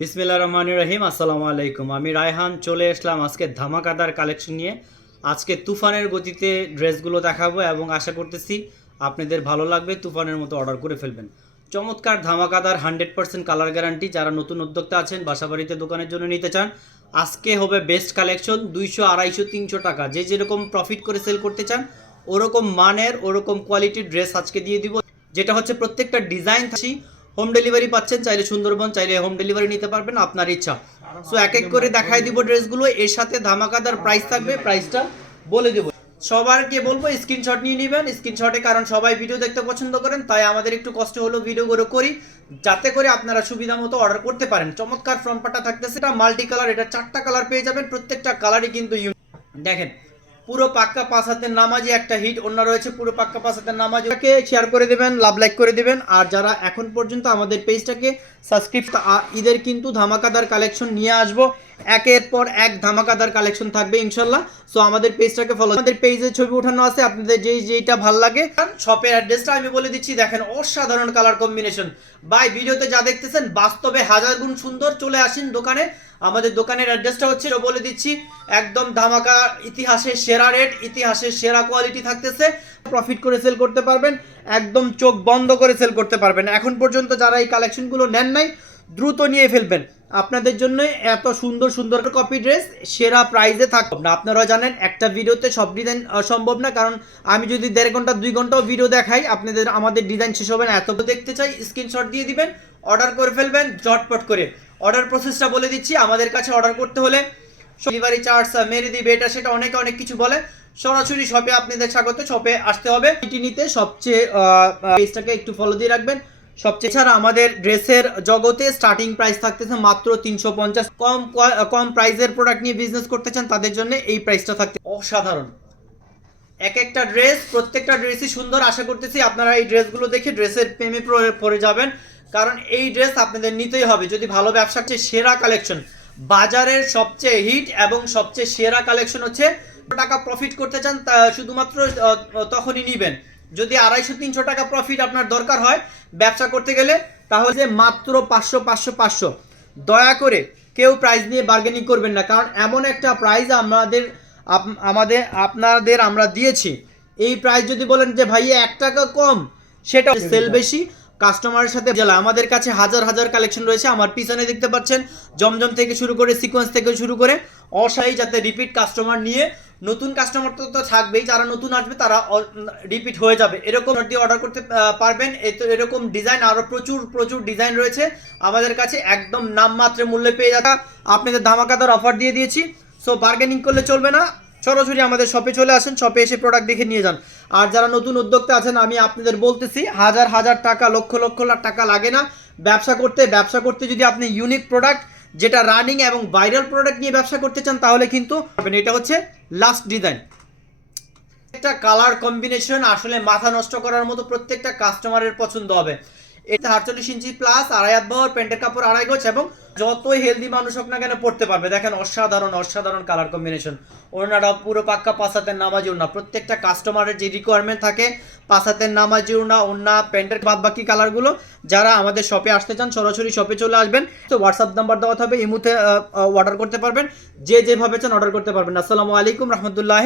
বিসমিল্লাহির রহমানির রহিম। আসসালামু আলাইকুম। আমি রায়হান চলে আসলাম আজকে ধামাকাদার কালেকশন নিয়ে। আজকে তুফানের গতিতে ড্রেসগুলো দেখাবো এবং আশা করতেছি আপনাদের ভালো লাগবে। তুফানের মতো অর্ডার করে ফেলবেন। চমৎকার ধামাকাদার 100% কালার গ্যারান্টি। যারা নতুন উদ্যোক্তা আছেন, বাসাবাড়িতে দোকানের জন্য নিতে চান, আজকে হবে বেস্ট কালেকশন। 200, 250, 300 টাকা যে যেরকম প্রফিট করে সেল করতে চান ওরকম মানের ওরকম কোয়ালিটির ড্রেস আজকে দিয়ে দিব। যেটা হচ্ছে প্রত্যেকটা ডিজাইন থাকি হোম ডেলিভারি পাচ্ছেন। চাইলে সুন্দরবন, চাইলে হোম ডেলিভারি নিতে পারবেন, আপনার ইচ্ছা। সো এক এক করে দেখাই দিব ড্রেসগুলো। এর সাথে ধামাকাদার প্রাইস থাকবে, প্রাইসটা বলে দেবো। সবারকে বলবো স্ক্রিনশট নিয়ে নেবেন। স্ক্রিনশটে কারণ সবাই ভিডিও দেখতে পছন্দ করেন, তাই আমাদের একটু কষ্ট হলো ভিডিওগুলো করি যাতে করে আপনারা সুবিধা মতো অর্ডার করতে পারেন। চমৎকার ফ্রন্ট পার্টটা থাকতেছে, এটা মাল্টি কালার, এটা 4টা কালার পেয়ে যাবেন। প্রত্যেকটা কালারই কিন্তু দেখেন পুরো পাক্কা 5 হাতের নামাজি একটা হিট অন্য রয়েছে। পুরো পাক্কা 5 হাতের নামাজিকে শেয়ার করে দেবেন, লাভ লাইক করে দেবেন। আর যারা এখন পর্যন্ত আমাদের পেজটাকে সাবস্ক্রাইব, ঈদের কিন্তু ধামাকাদার কালেকশন নিয়ে আসবো, একের পর এক ধামাকাদার কালেকশন থাকবে ইনশাল্লাহ। সো আমাদের পেজটাকে ফলো, আমাদের পেজে ছবি ওঠানো আছে, আপনাদের যেইটা ভালো লাগে। শপের অ্যাড্রেসটা আমি বলে দিচ্ছি, দেখেন অসাধারণ কালার কম্বিনেশন। ভাই ভিডিওতে যা দেখতেছেন বাস্তবে 1000 গুণ সুন্দর। চলে আসেন দোকানে। আমাদের দোকানের অ্যাড্রেসটা হচ্ছে বলে দিচ্ছি, একদম ধামাকা, ইতিহাসের সেরা রেট, ইতিহাসের সেরা কোয়ালিটি থাকতেছে। প্রফিট করে সেল করতে পারবেন, একদম চোখ বন্ধ করে সেল করতে পারবেন। এখন পর্যন্ত যারা এই কালেকশনগুলো নেন নাই দ্রুত নিয়ে ফেলবেন। আপনাদের জন্য এত সুন্দর সুন্দর কপি ড্রেস সেরা প্রাইসে থাকবে না। আপনারা জানেন একটা ভিডিওতে সব ডিজাইন সম্ভব না, কারণ আমি যদি 1.5 ঘন্টা 2 ঘন্টাও ভিডিও দেখাই আপনাদের, আমাদের ডিজাইন শেষ হবে না। এত দেখতে চাই স্ক্রিনশট দিয়ে দিবেন, অর্ডার করে ফেলবেন ঝটপট করে। অর্ডার প্রসেসটা বলে দিচ্ছি, আমাদের কাছে অর্ডার করতে হলে ডেলিভারি চার্জ মেরে দিবে, এটা সেটা অনেকে অনেক কিছু বলে। সরাসরি শপে আপনাদের স্বাগত, শপে আসতে হবে। এটি নিতে সবচেয়ে পেজটাকে একটু ফলো দিয়ে রাখবেন। সবচেয়ে ছাড়া আমাদের ড্রেসের জগতে স্টার্টিং প্রাইস থাকতেছে মাত্র 350। কম প্রাইসের প্রোডাক্ট নিয়ে বিজনেস করতে চান তাদের জন্য এই প্রাইসটা থাকতে অসাধারণ। এক একটা ড্রেস, প্রত্যেকটা ড্রেসই সুন্দর। আশা করতেছি আপনারা এই ড্রেসগুলো দেখে ড্রেসের প্রেমে পড়ে যাবেন, কারণ এই ড্রেস আপনাদের নিতেই হবে যদি ভালো ব্যবসা। সেরা কালেকশন, বাজারের সবচেয়ে হিট এবং সবচেয়ে সেরা কালেকশন হচ্ছে। টাকা প্রফিট করতে চান শুধুমাত্র তখনই নিবেন যদি 250-300 টাকা প্রফিট আপনার দরকার হয় ব্যবসা করতে গেলে, তাহলে মাত্র 500 500 500। দয়া করে কেউ প্রাইস নিয়ে বার্গেনিং করবেন না, কারণ এমন একটা প্রাইস আপনাদের আমরা দিয়েছি। এই প্রাইস যদি বলেন যে ভাই 1 টাকা কম, সেটা সেল বেশি, কাস্টমারের সাথে জেলা। আমাদের কাছে হাজার হাজার কালেকশন রয়েছে। আমার পিছনে দেখতে পাচ্ছেন জমজম থেকে শুরু করে সিকোয়েন্স থেকে শুরু করে অসাই, যাতে রিপিট কাস্টমার নিয়ে, নতুন কাস্টমার তো থাকবেই, যারা নতুন আসবে তারা রিপিট হয়ে যাবে, এরকম দিয়ে অর্ডার করতে পারবেন। এরকম ডিজাইন আরও প্রচুর প্রচুর ডিজাইন রয়েছে আমাদের কাছে, একদম নামমাত্র মূল্যে পেয়ে যাবে। আপনাদের ধামাকাদার অফার দিয়ে দিয়েছি। সো বার্গেনিং করলে চলবে না, সরাসরি আমাদের শপে চলে আসেন, শপে এসে প্রোডাক্ট দেখে নিয়ে যান। আর যারা নতুন উদ্যোক্তা আছেন, আমি আপনাদের বলতেছি হাজার হাজার টাকা, লক্ষ লক্ষ টাকা লাগে না ব্যবসা করতে। যদি আপনি ইউনিক প্রোডাক্ট, যেটা রানিং এবং ভাইরাল প্রোডাক্ট নিয়ে ব্যবসা করতে চান তাহলে কিন্তু এটা হচ্ছে লাস্ট ডিজাইন। একটা কালার কম্বিনেশন আসলে মাথা নষ্ট করার মতো, প্রত্যেকটা কাস্টমারের পছন্দ হবে। এটা 48 ইঞ্চি প্লাস, 2.5 হাত বহর, প্যান্টের কাপড় 2.5 গজ, এবং যতই হেলদি মানুষ হোক না কেন পড়তে পারবে। দেখেন অসাধারণ অসাধারণ কালার কম্বিনেশন। ওনারা পুরো পাক্কা 5 হাতের নামাজি ওড়না। প্রত্যেকটা কাস্টমারের যে রিকোয়ারমেন্ট থাকে 5 হাতের নামাজি ওড়না প্যান্টের বাদ বাকি কালারগুলো, যারা আমাদের শপে আসতে চান সরাসরি শপে চলে আসবেন। তো হোয়াটসঅ্যাপ নাম্বার দেওয়া থাকবে, ইমুতে অর্ডার করতে পারবেন, যে যেভাবে চান অর্ডার করতে পারবেন। আসসালামু আলাইকুম রহমতুল্লাহ।